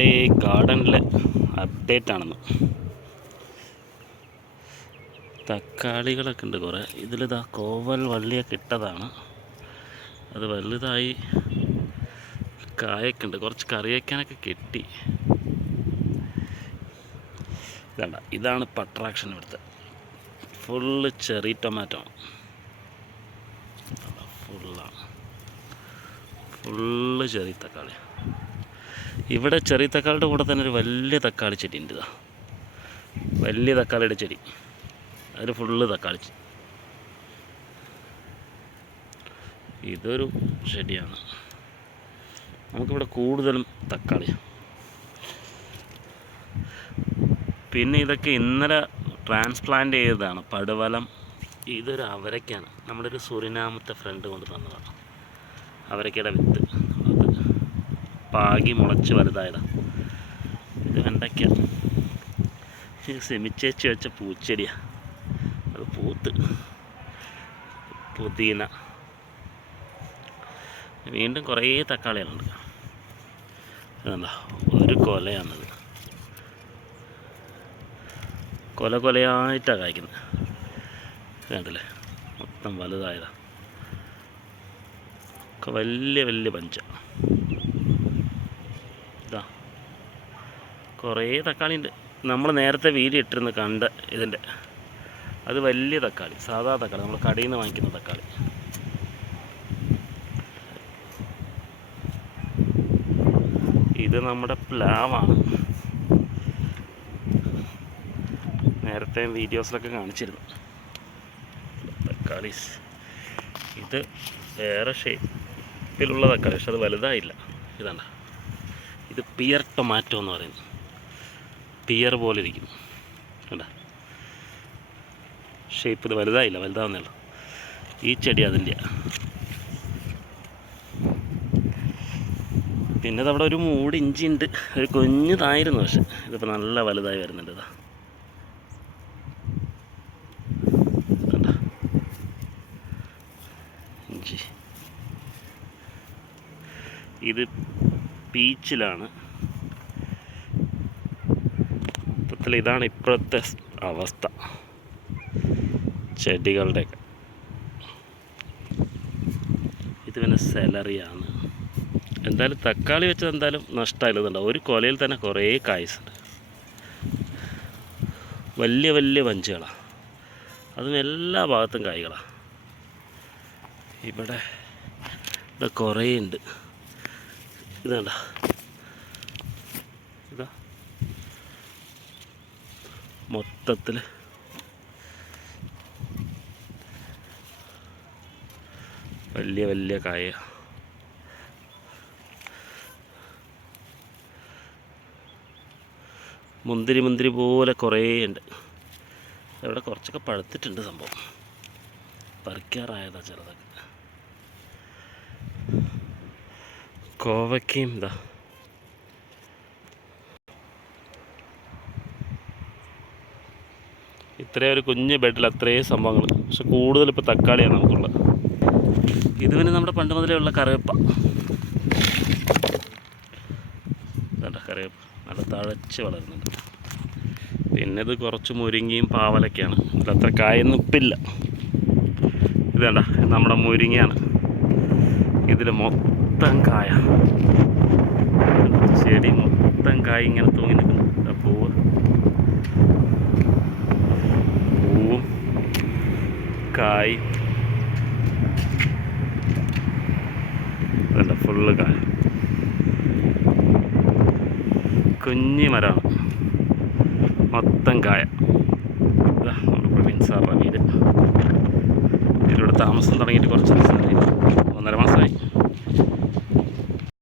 നമ്മളുടെ ഗാർഡനിലെ അപ്ഡേറ്റ് ആണെന്ന് തക്കാളികളൊക്കെ ഉണ്ട് കുറേ. ഇതിലിതാ കോവൽ വള്ളിയൊക്കെ ഇട്ടതാണ്. അത് വലുതായി കായൊക്കെ ഉണ്ട്. കുറച്ച് കറി വയ്ക്കാനൊക്കെ കിട്ടി. ഇതണ്ട ഇതാണ് ഇപ്പം അട്രാക്ഷൻ ഇവിടുത്തെ. Full cherry tomato. ഫുള്ളാണ്. ഫുള്ള് ചെറി തക്കാളി. ഇവിടെ ചെറിയ തക്കാളിയുടെ കൂടെ തന്നെ ഒരു വലിയ തക്കാളി ചെടി ഉണ്ട് ഇതാ. വലിയ തക്കാളിയുടെ ചെടി. അതിൽ ഫുള്ള് തക്കാളി ഇതൊരു ചെടിയാണ്. നമുക്കിവിടെ കൂടുതലും തക്കാളി. പിന്നെ ഇതൊക്കെ ഇന്നലെ ട്രാൻസ്പ്ലാന്റ് ചെയ്തതാണ്. പടുവലം. ഇതൊരു അവരയ്ക്കാണ്. നമ്മുടെ ഒരു സുരിനാമത്തെ ഫ്രണ്ട് കൊണ്ട് തന്നതാണ് അവരയ്ക്കയുടെ വിത്ത്. പാകി മുളച്ച് വലുതായതാണ് ഇത് വെണ്ടയ്ക്ക സെമിച്ചേച്ചി വെച്ച പൂച്ചെടിയാണ് അത് പൂത്ത്. പുതിന. വീണ്ടും കുറേ തക്കാളികളുണ്ട്. എന്താ ഒരു കൊലയാണത്. കൊല കൊലയായിട്ടാണ് കായ്ക്കുന്നത് കണ്ടില്ലേ? മൊത്തം വലുതായതാണ് വലിയ വലിയ പഞ്ച. കുറേ തക്കാളി ഉണ്ട്. നമ്മൾ നേരത്തെ വീതി ഇട്ടിരുന്ന് കണ്ട ഇതിന്റെ അത് വലിയ തക്കാളി സാധാ തക്കാളി. നമ്മൾ കടയിൽ നിന്ന് വാങ്ങിക്കുന്ന തക്കാളി. ഇത് നമ്മുടെ പ്ലാവാണ്. നേരത്തെ വീഡിയോസിലൊക്കെ കാണിച്ചിരുന്നു. തക്കാളി ഇത് വേറെ ഷേപ്പിലുള്ള തക്കാളി പക്ഷെ അത് വലുതായില്ല. ഇതാണ് ഇത് പിയർ ടൊമാറ്റോ എന്ന് പറയുന്നത്. പിയർ പോലെ ഇരിക്കും കണ്ട? ഷേപ്പ് ഇത് വലുതായില്ല വലുതാവുന്നേ ഉള്ളൂ. ഈ ചെടി അതിന്റെ പിന്നെ അവിടെ ഒരു മൂട് ഇഞ്ചി ഉണ്ട്. ഒരു കുഞ്ഞതായിരുന്നു പക്ഷെ. ഇതിപ്പോൾ നല്ല വലുതായി വരുന്നുണ്ട് ഇതാ. ഇത് പീച്ചിലാണ്. മൊത്തത്തിൽ ഇതാണ് ഇപ്പോഴത്തെ അവസ്ഥ. ചെടികളുടെയൊക്കെ. ഇത് പിന്നെ സെലറിയാണ് എന്തായാലും തക്കാളി വെച്ചത് എന്തായാലും നഷ്ടമായില്ലുന്നുണ്ടാവും ഒരു കൊലയിൽ തന്നെ കുറേ കായ്സുണ്ട് വലിയ വലിയ വഞ്ചികളാണ് അതും എല്ലാ ഭാഗത്തും കായ്കളാണ് ഇവിടെ ഇവിടെ കുറേ ഉണ്ട് ഇതാണ്ട മൊത്തത്തിൽ വലിയ വലിയ കായ. മുന്തിരി മുന്തിരി പോലെ കുറേ ഉണ്ട്. ഇവിടെ കുറച്ചൊക്കെ പഴുത്തിട്ടുണ്ട് സംഭവം. പറിക്കാറായതാ ചെറുതൊക്കെ. കോവയ്ക്കയും ഇതാ. ഇത്രയും ഒരു കുഞ്ഞ് ബെഡിൽ അത്രയും സംഭവങ്ങൾ പക്ഷെ കൂടുതൽ ഇപ്പോൾ തക്കാളിയാണ് നമുക്കുള്ളത്. ഇത് പിന്നെ നമ്മുടെ പണ്ട് മുതലേ ഉള്ള കറിവേപ്പ. കറിവേപ്പ? നല്ല തഴച്ച് വളരുന്നുണ്ട്. പിന്നെ ഇത് കുറച്ച് മുരിങ്ങയും പാവലൊക്കെയാണ്. ഇതത്ര കായൊന്നും ഉപ്പില്ല. ഇത് വേണ്ട നമ്മുടെ മുരിങ്ങയാണ്. ഇതിൽ മൊത്തം കായ. ചെടി മൊത്തം കായ ഇങ്ങനെ തൂങ്ങി നിൽക്കുന്നു. പൂവും. കായ് വേണ്ട ഫുള്ള് കായ് കുഞ്ഞി മരമാണ് മൊത്തം കായ. നമ്മുടെ പ്രവീൺ സാർ ഇതിലൂടെ താമസം തുടങ്ങിയിട്ട് കുറച്ച് ദിവസമായി ഒന്നര മാസമായി.